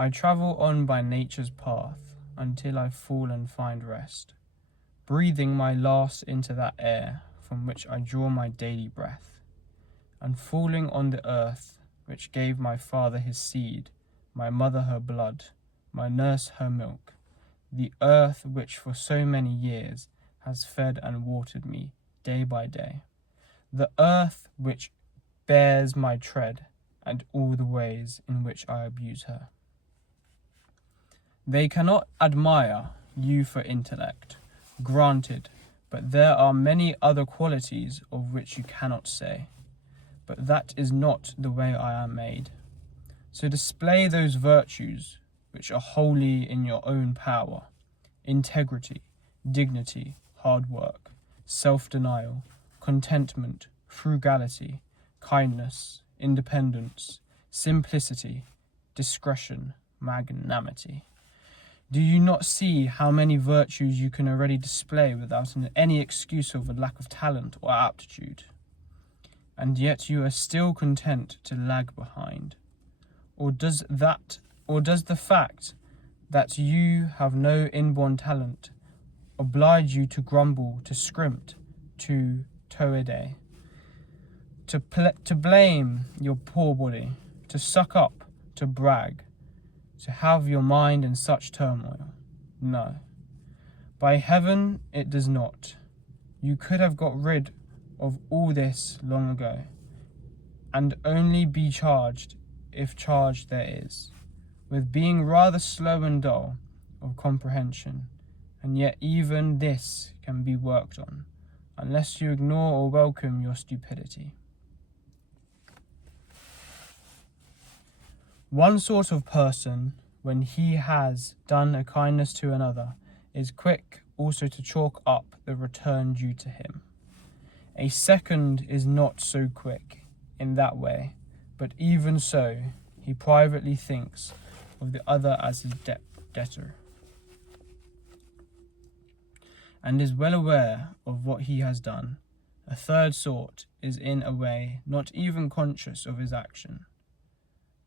I travel on by nature's path until I fall and find rest, breathing my last into that air from which I draw my daily breath, and falling on the earth which gave my father his seed, my mother her blood, my nurse her milk, the earth which for so many years has fed and watered me day by day, the earth which bears my tread and all the ways in which I abuse her. They cannot admire you for intellect, granted, but there are many other qualities of which you cannot say. But that is not the way I am made. So display those virtues which are wholly in your own power: integrity, dignity, hard work, self-denial, contentment, frugality, kindness, independence, simplicity, discretion, magnanimity. Do you not see how many virtues you can already display without any excuse of a lack of talent or aptitude? And yet you are still content to lag behind? Or does the fact that you have no inborn talent oblige you to grumble, to scrimp, to toe a day, to blame your poor body, to suck up, to brag, to have your mind in such turmoil? No. By heaven, it does not. You could have got rid of all this long ago, and only be charged, if charge there is, with being rather slow and dull of comprehension, and yet even this can be worked on, unless you ignore or welcome your stupidity. One sort of person, when he has done a kindness to another, is quick also to chalk up the return due to him. A second is not so quick in that way, but even so, he privately thinks of the other as his debtor, and is well aware of what he has done. A third sort is in a way not even conscious of his action,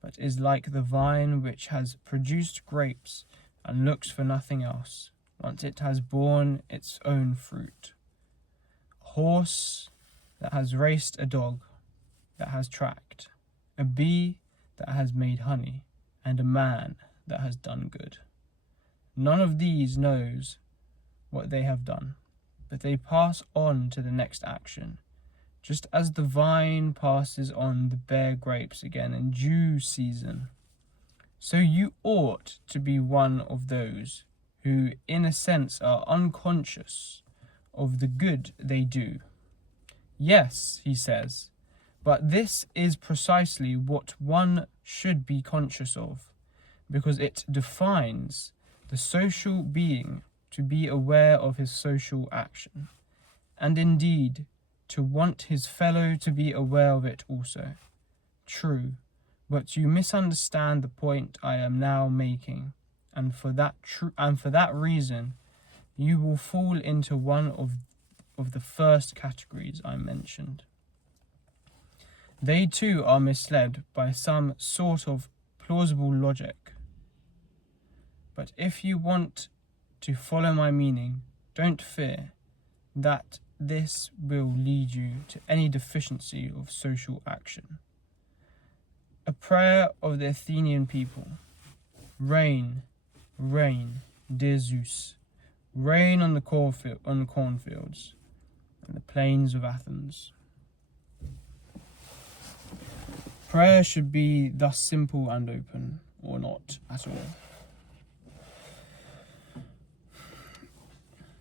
but is like the vine which has produced grapes and looks for nothing else, once it has borne its own fruit. A horse that has raced, a dog that has tracked, a bee that has made honey, and a man that has done good. None of these knows what they have done, but they pass on to the next action, just as the vine passes on the bare grapes again in due season. So you ought to be one of those who, in a sense, are unconscious of the good they do. Yes, he says, but this is precisely what one should be conscious of, because it defines the social being to be aware of his social action, and indeed to want his fellow to be aware of it also. True, but you misunderstand the point I am now making, and for that reason you will fall into one of the first categories I mentioned. They too are misled by some sort of plausible logic. But if you want to follow my meaning, don't fear that this will lead you to any deficiency of social action. A prayer of the Athenian people: rain, rain, dear Zeus, rain on the cornfields and the plains of Athens. Prayer should be thus simple and open, or not at all.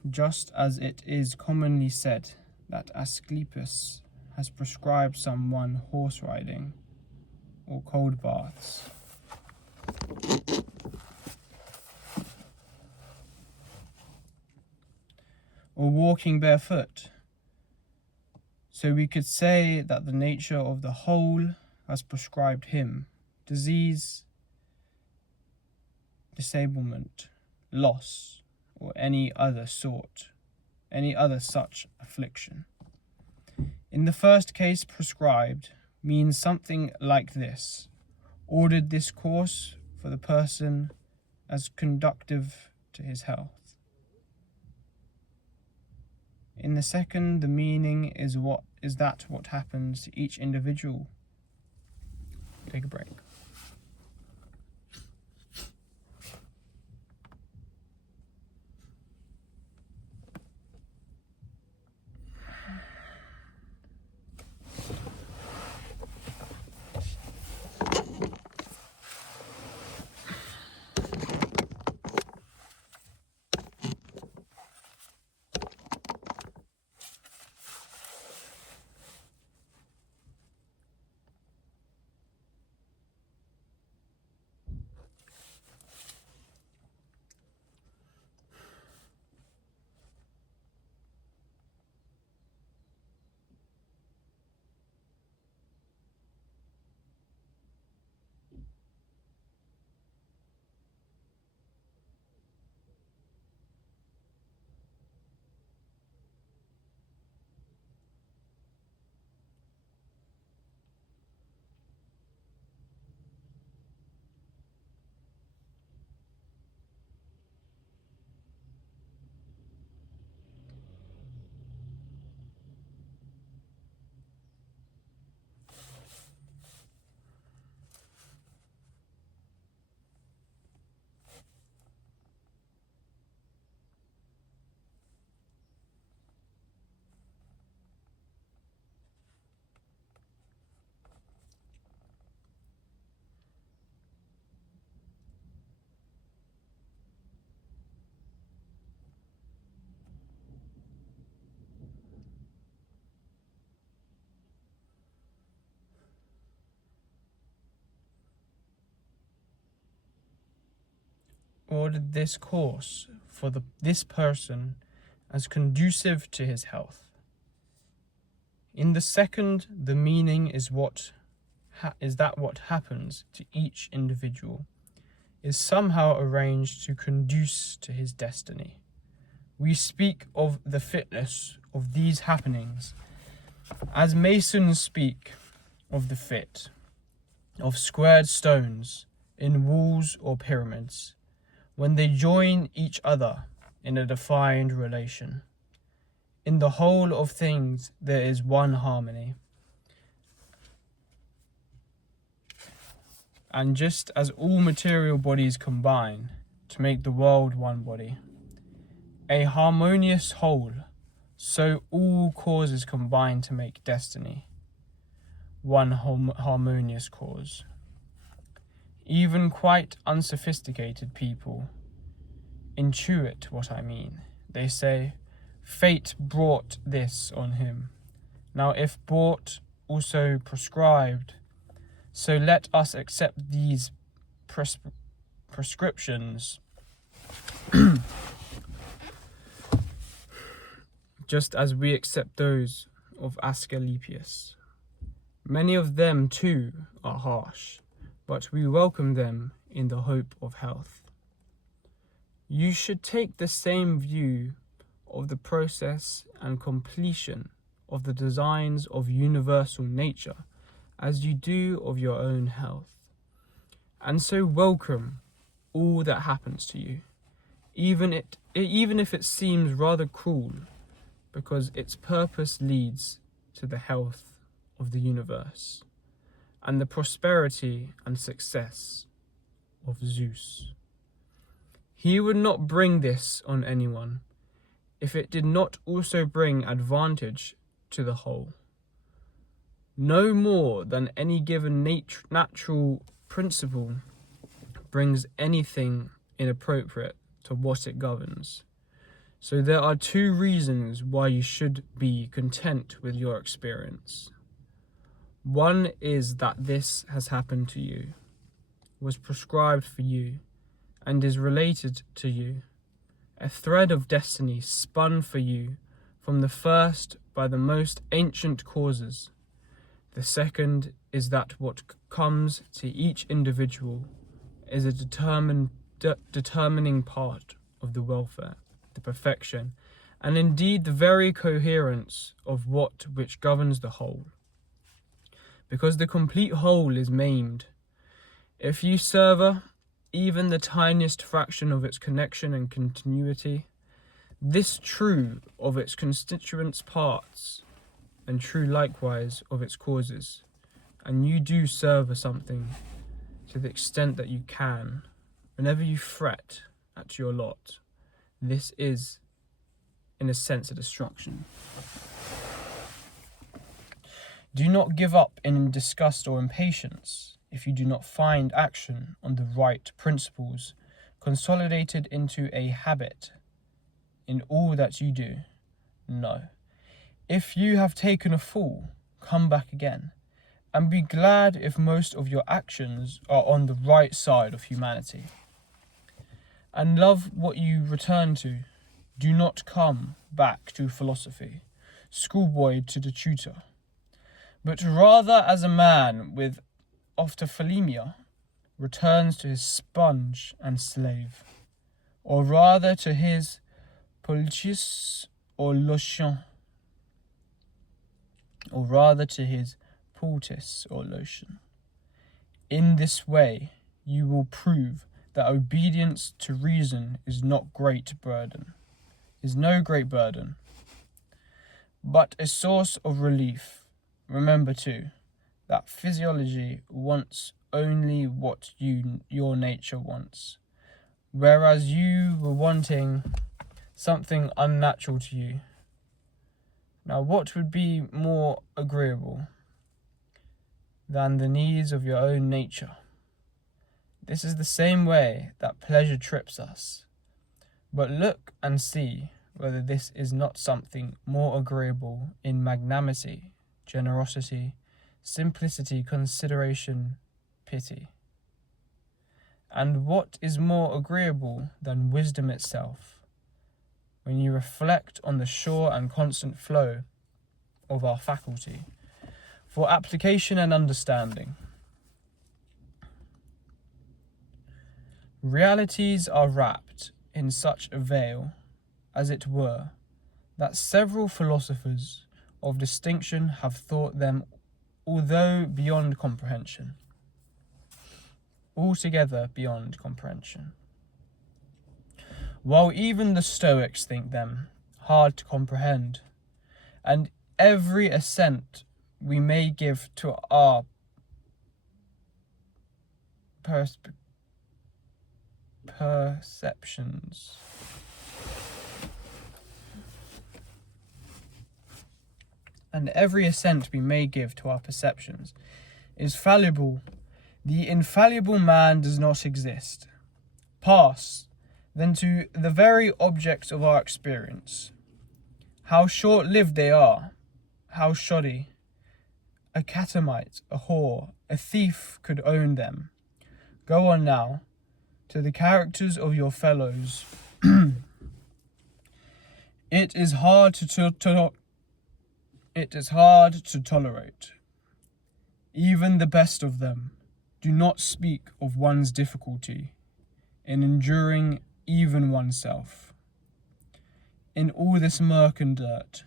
Just as it is commonly said that Asclepius has prescribed someone horse riding or cold baths, or walking barefoot, so we could say that the nature of the whole has prescribed him disease, disablement, loss, or any other such affliction. In the first case, prescribed means something like this: ordered this course for the person as conducive to his health. In the second, the meaning is what happens to each individual. Take a break. Ordered this course for this person as conducive to his health. In the second, the meaning is that what happens to each individual is somehow arranged to conduce to his destiny. We speak of the fitness of these happenings as masons speak of the fit of squared stones in walls or pyramids, when they join each other in a defined relation. In the whole of things there is one harmony. And just as all material bodies combine to make the world one body, a harmonious whole, so all causes combine to make destiny one harmonious cause. Even quite unsophisticated people intuit what I mean. They say, fate brought this on him. Now if brought, also prescribed, so let us accept these prescriptions just as we accept those of Asclepius. Many of them too are harsh, but we welcome them in the hope of health. You should take the same view of the process and completion of the designs of universal nature as you do of your own health, and so welcome all that happens to you, even if it seems rather cruel, because its purpose leads to the health of the universe and the prosperity and success of Zeus. He would not bring this on anyone if it did not also bring advantage to the whole. No more than any given natural principle brings anything inappropriate to what it governs. So there are two reasons why you should be content with your experience. One is that this has happened to you, was prescribed for you, and is related to you, a thread of destiny spun for you from the first by the most ancient causes. The second is that what comes to each individual is a determining part of the welfare, the perfection, and indeed the very coherence of which governs the whole. Because the complete whole is maimed. If you sever even the tiniest fraction of its connection and continuity, this true of its constituent parts, and true likewise of its causes, and you do serve a something to the extent that you can, whenever you fret at your lot, this is, in a sense, a destruction. Do not give up in disgust or impatience if you do not find action on the right principles consolidated into a habit in all that you do. No. If you have taken a fall, come back again, and be glad if most of your actions are on the right side of humanity. And love what you return to. Do not come back to philosophy, schoolboy to the tutor, but rather as a man with ophthalmia returns to his sponge and slave, or rather to his poultice or lotion, or rather to his poultice or lotion. In this way you will prove that obedience to reason is no great burden, but a source of relief. Remember too, that physiology wants only what your nature wants, whereas you were wanting something unnatural to you. Now, what would be more agreeable than the needs of your own nature? This is the same way that pleasure trips us. But look and see whether this is not something more agreeable in magnanimity, generosity, simplicity, consideration, pity. And what is more agreeable than wisdom itself, when you reflect on the sure and constant flow of our faculty for application and understanding? Realities are wrapped in such a veil, as it were, that several philosophers of distinction have thought them, although beyond comprehension, altogether beyond comprehension, while even the Stoics think them hard to comprehend, and every assent we may give to our perceptions is fallible. The infallible man does not exist. Pass, then, to the very objects of our experience. How short-lived they are, how shoddy. A catamite, a whore, a thief could own them. Go on now, to the characters of your fellows. It is hard to tolerate. Even the best of them. Do not speak of one's difficulty in enduring even oneself. In all this murk and dirt,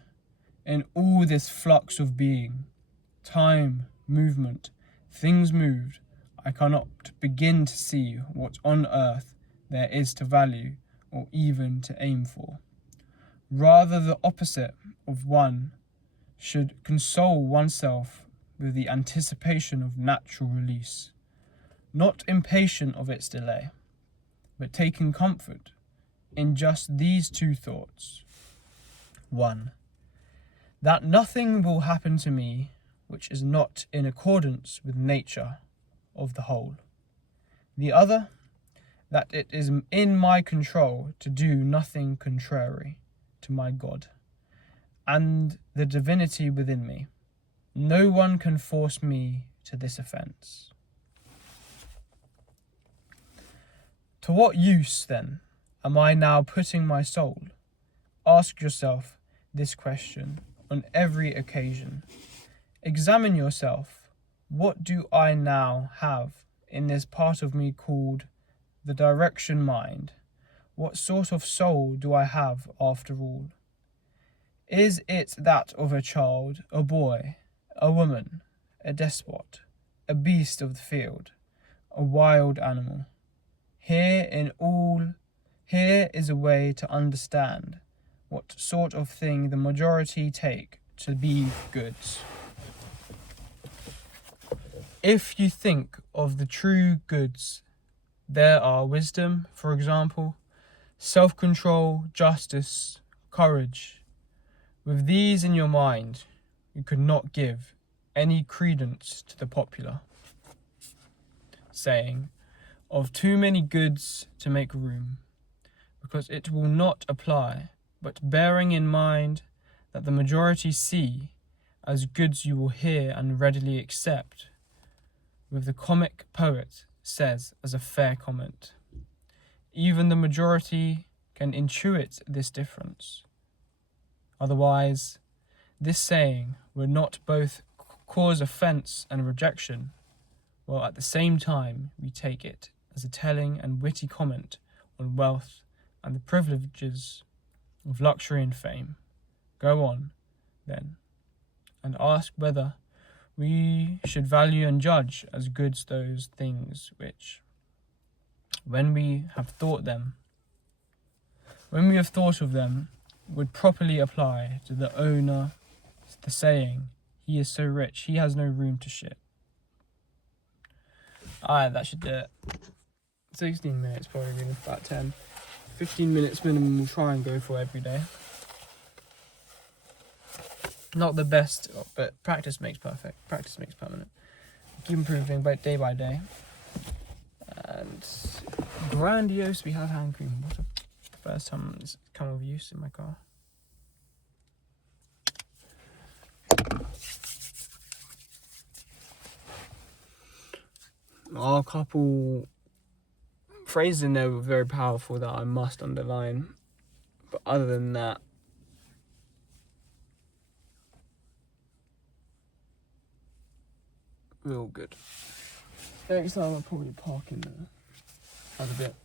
in all this flux of being, time, movement, things moved, I cannot begin to see what on earth there is to value or even to aim for. Rather, the opposite of one should console oneself with the anticipation of natural release, not impatient of its delay, but taking comfort in just these two thoughts. 1. That nothing will happen to me which is not in accordance with nature of the whole. The other, that it is in my control to do nothing contrary to my God and the divinity within me. No one can force me to this offence. To what use, then, am I now putting my soul? Ask yourself this question on every occasion. Examine yourself. What do I now have in this part of me called the direction mind? What sort of soul do I have after all? Is it that of a child, a boy, a woman, a despot, a beast of the field, a wild animal? Here is a way to understand what sort of thing the majority take to be goods. If you think of the true goods, there are wisdom, for example, self-control, justice, courage. With these in your mind, you could not give any credence to the popular saying of too many goods to make room, because it will not apply, but bearing in mind that the majority see as goods you will hear and readily accept, with the comic poet says as a fair comment, even the majority can intuit this difference. Otherwise, this saying would not both cause offence and rejection, while at the same time we take it as a telling and witty comment on wealth and the privileges of luxury and fame. Go on, then, and ask whether we should value and judge as goods those things which, when we have thought of them, would properly apply to the owner, the saying, he is so rich, he has no room to shit. Alright, that should do it. 16 minutes, probably been about 10. 15 minutes minimum we'll try and go for every day. Not the best, but practice makes perfect. Practice makes permanent. Keep improving day by day. And grandiose, we have hand cream. What a first time it's come of use in my car. Are a couple phrases in there were very powerful that I must underline. But other than that, real good. Next time I'll probably park in there. As a bit.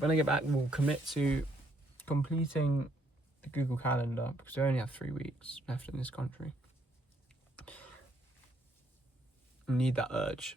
When I get back, we'll commit to completing the Google Calendar, because we only have 3 weeks left in this country. Need that urge.